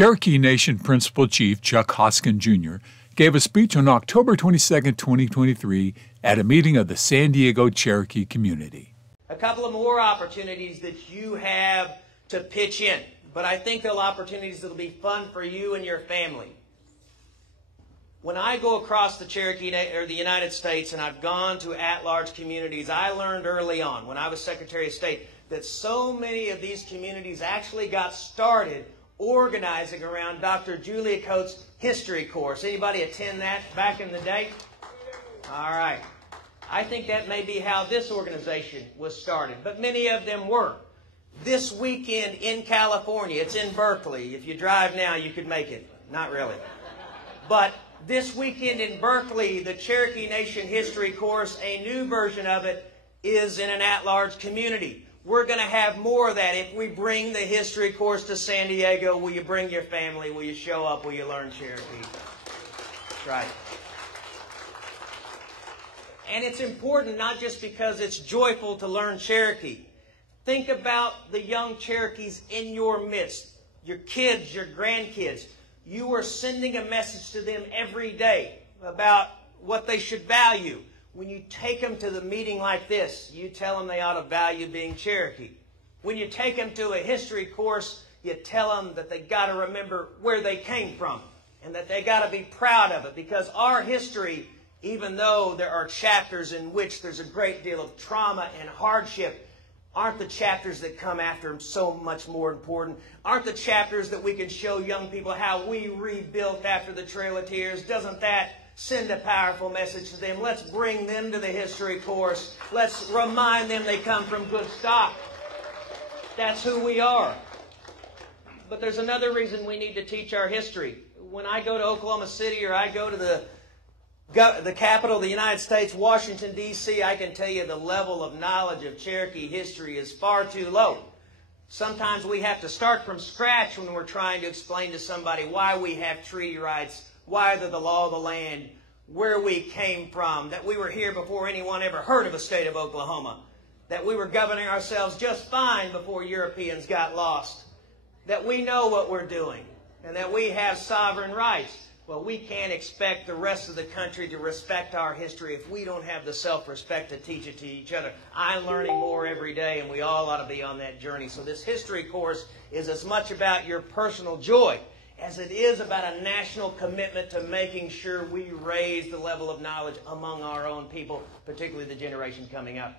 Cherokee Nation Principal Chief Chuck Hoskin Jr. gave a speech on October 22, 2023 at a meeting of the San Diego Cherokee Community. A couple of more opportunities that you have to pitch in, but I think they're opportunities that will be fun for you and your family. When I go across the Cherokee or the United States and I've gone to at-large communities, I learned early on when I was Secretary of State that so many of these communities actually got started organizing around Dr. Julia Coates' history course. Anybody attend that back in the day? All right. I think that may be how this organization was started, but many of them were. This weekend in California, it's in Berkeley. If you drive now, you could make it. Not really. But this weekend in Berkeley, the Cherokee Nation history course, a new version of it, is in an at-large community. We're going to have more of that if we bring the history course to San Diego. Will you bring your family? Will you show up? Will you learn Cherokee? That's right. And it's important not just because it's joyful to learn Cherokee. Think about the young Cherokees in your midst, your kids, your grandkids. You are sending a message to them every day about what they should value. When you take them to the meeting like this, you tell them they ought to value being Cherokee. When you take them to a history course, you tell them that they got to remember where they came from and that they got to be proud of it, because our history, even though there are chapters in which there's a great deal of trauma and hardship, aren't the chapters that come after them so much more important? Aren't the chapters that we can show young people how we rebuilt after the Trail of Tears? Doesn't that send a powerful message to them? Let's bring them to the history course. Let's remind them they come from good stock. That's who we are. But there's another reason we need to teach our history. When I go to Oklahoma City or I go to the capital of the United States, Washington, D.C., I can tell you the level of knowledge of Cherokee history is far too low. Sometimes we have to start from scratch when we're trying to explain to somebody why we have treaty rights, why they're the law of the land, where we came from, that we were here before anyone ever heard of a state of Oklahoma, that we were governing ourselves just fine before Europeans got lost, that we know what we're doing, and that we have sovereign rights. Well, we can't expect the rest of the country to respect our history if we don't have the self-respect to teach it to each other. I'm learning more every day, and we all ought to be on that journey. So this history course is as much about your personal joy as it is about a national commitment to making sure we raise the level of knowledge among our own people, particularly the generation coming up.